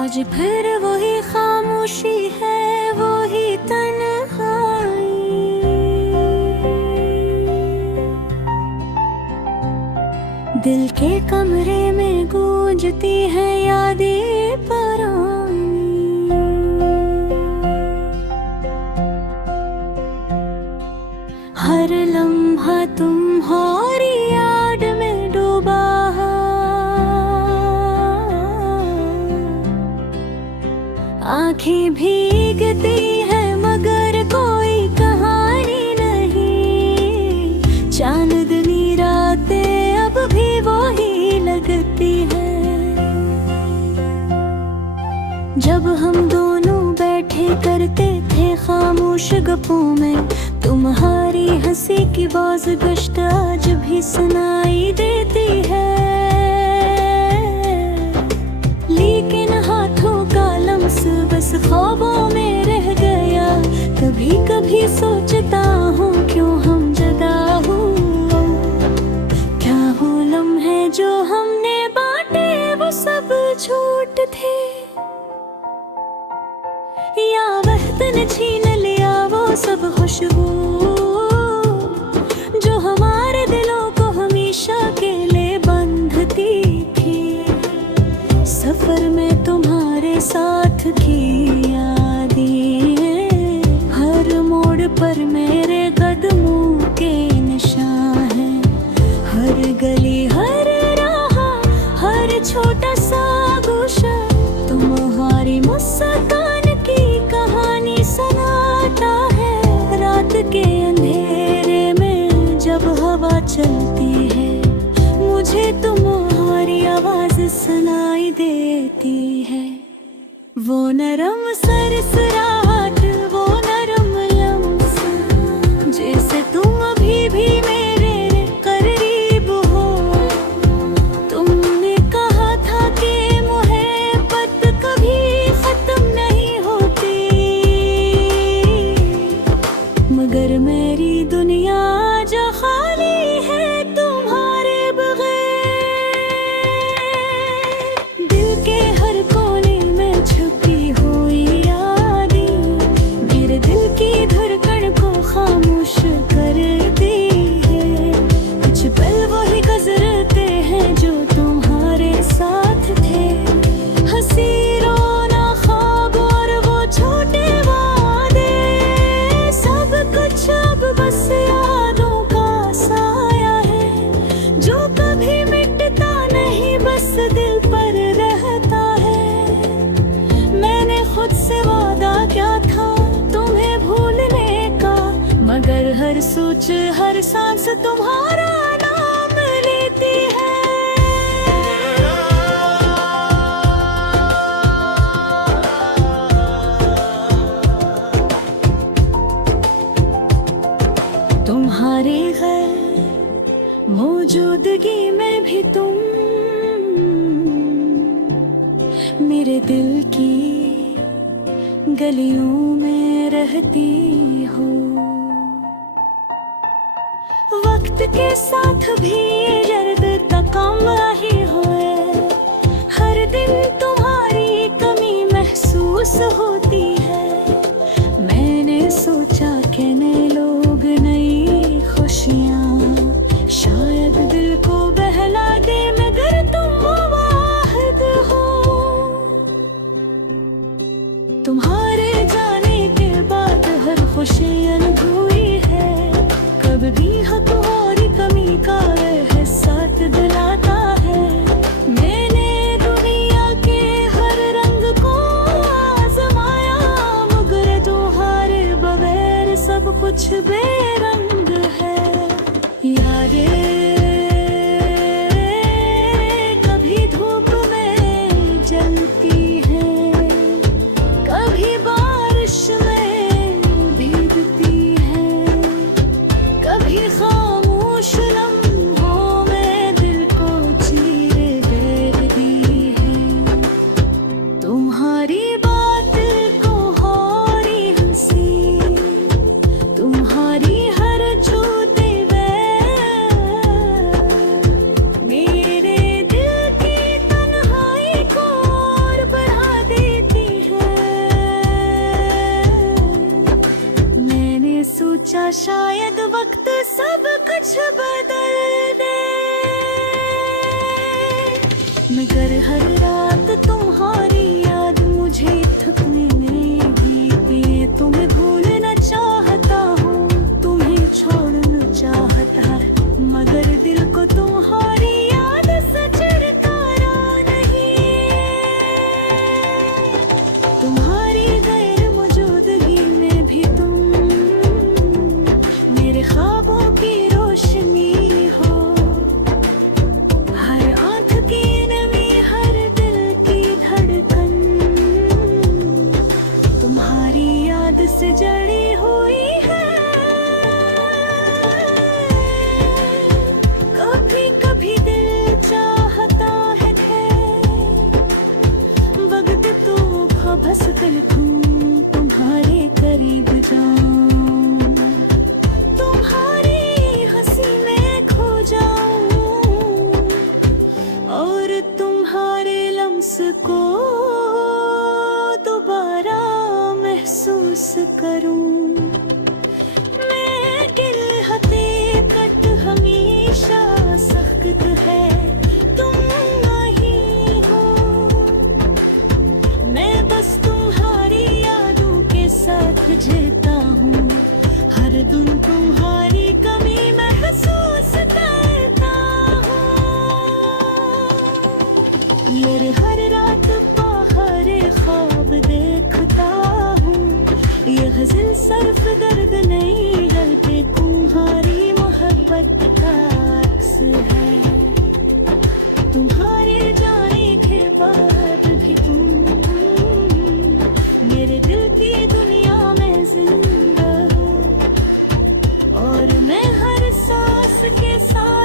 आज फिर वही खामोशी है, वही तन्हाई। दिल के कमरे में गूंजती है यादें पुरानी। हर लम्हा तुम्हारी याद में डूबा। आँखें भीगती है मगर कोई कहानी नहीं। चांदनी रातें अब भी वही लगती है। जब हम दोनों बैठे करते थे खामोश गप्पों में, तुम्हारी हंसी की बाज़गश्त आज भी सुनाई देती है। लेकिन हाथों का लम्स बस ख्वाबों में रह गया। कभी कभी सोचता हूँ क्यों हम जुदा हुए। क्या वो लम्हे जो हमने बांटे वो सब झूठ थे, या वक्त ने छीन लिया वो सब खुशबू जो हमारे दिलों को हमेशा के लिए बंधती थी। सफर में तुम्हारे साथ की यादें, हर मोड़ पर मेरे कदमों के निशान हैं। हर गली हर राह हर छोटा सा गोशा तुम्हारी मुस्कान की कहानी सुनाता है। रात के अंधेरे में जब हवा चलती है, मुझे तुम्हारी आवाज सुनाई देती है। वो नरम सरसराहट, वो नरम लम्स, जैसे तुम अभी भी मेरे करीब हो। तुमने कहा था कि मोहब्बत कभी खत्म नहीं होती, मगर मेरी दुनिया जो खाली है तुम्हारे बगैर। दिल के हर कोने में छुपी हुई यादें मेरे दिल की धड़कन को खामोश करती है। कुछ पल वही गुजरते हैं जो तुम्हारे साथ थे। हंसी रोना ख्वाब और वो छोटे वादे, सब कुछ अब बस यादों का साया है जो कभी मिटता नहीं, बस दिल पर रहता है। मैंने खुद से वादा किया था तुम्हें भूलने का, मगर हर सोच हर सांस तुम्हारा नाम लेती है। तुम्हारे घर मौजूदगी में भी तुम मेरे दिल की गलियों में रहती हो। वक्त के साथ भी जर्द तकम ही हुए। हर दिन तुम्हारी कमी महसूस होती है। मैंने सोचा कि नए लोग नई खुशियाँ शायद दिल को बहला दे, मगर तुम वाहिद हो। तुम्हारे जाने के बाद हर खुशी अनभुई है। कब भी हक और कमी का एहसास दिलाता है। मैंने दुनिया के हर रंग को आजमाया मगर हर रात तुम्हारी याद मुझे थकने नहीं दी। तुम्हें भूलना चाहता हूँ, तुम्हें छोड़ना चाहता, मगर दिल को तुम्हारी याद से छुटकारा नहीं। तुम्हारी गैर मौजूदगी में भी तुम मेरे ख्वाबों की रोशनी हो। हर आंख की नमी, हर दिल की धड़कन तुम्हारी याद से जड़ी हुई है। कभी कभी दिल चाहता है वक्त तो बस कर तुम्हारे करीब जाऊं, तुम्हारी हंसी में खो जाऊं और तुम्हारे लम्स को दोबारा महसूस करूं। मैं गिल हकीकत हमेशा सख्त है, तुम नहीं हो। मैं बस तुम्हारी यादों के साथ जीता हूँ, हर दिन तुम्हारी कमी महसूस करता हूँ। यार हर रात बाहर ख्वाब देखता हूँ, यह दिल सिर्फ दर्द नहीं रहते तुम्हारी मोहब्बत का अक्स है। तुम्हारे जाने के बाद भी तुम मेरे दिल की दुनिया में जिंदा हो, और मैं हर सांस के साथ